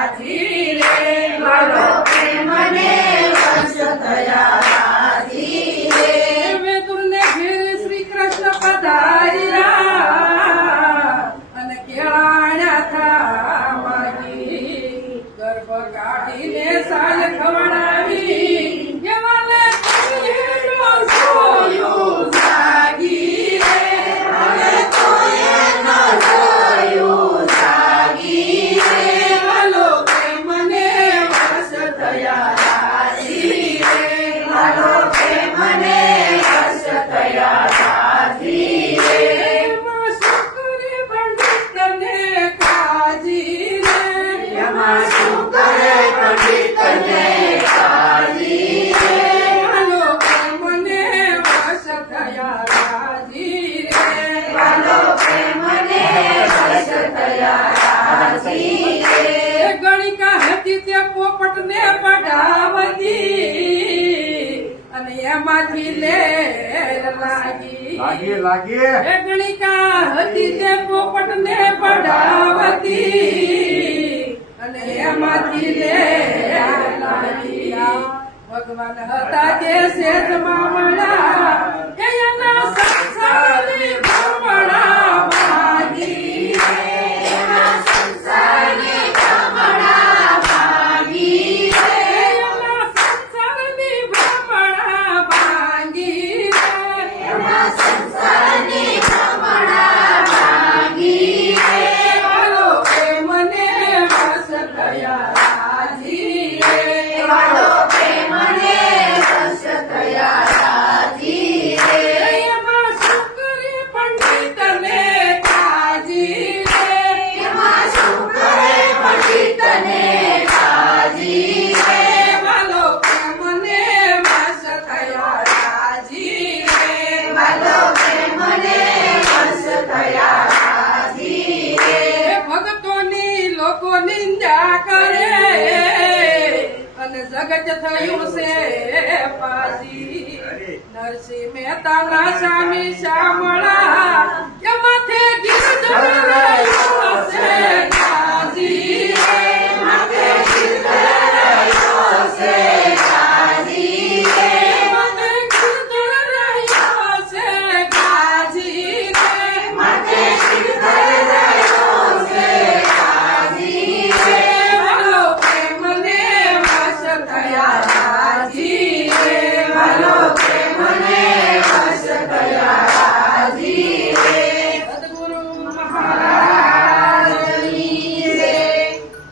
રાથી રે બડો પ્રેમ ને વંશ થયા રાથી રે. મેં શ્રી કૃષ્ણ પધારી. પોપટને પટાવતી અને એમાંથી લેર લાગી. લાગી લાગી હતી તે પોપટ ને પઢાવતી અને એમાંથી લે લાગી ભગવાન હતા જે શેઠ મામા Padre, eu adoro. થયું છે. પાજી નરસિંહ મહેતાના સ્વામી શ્યામળા yeah.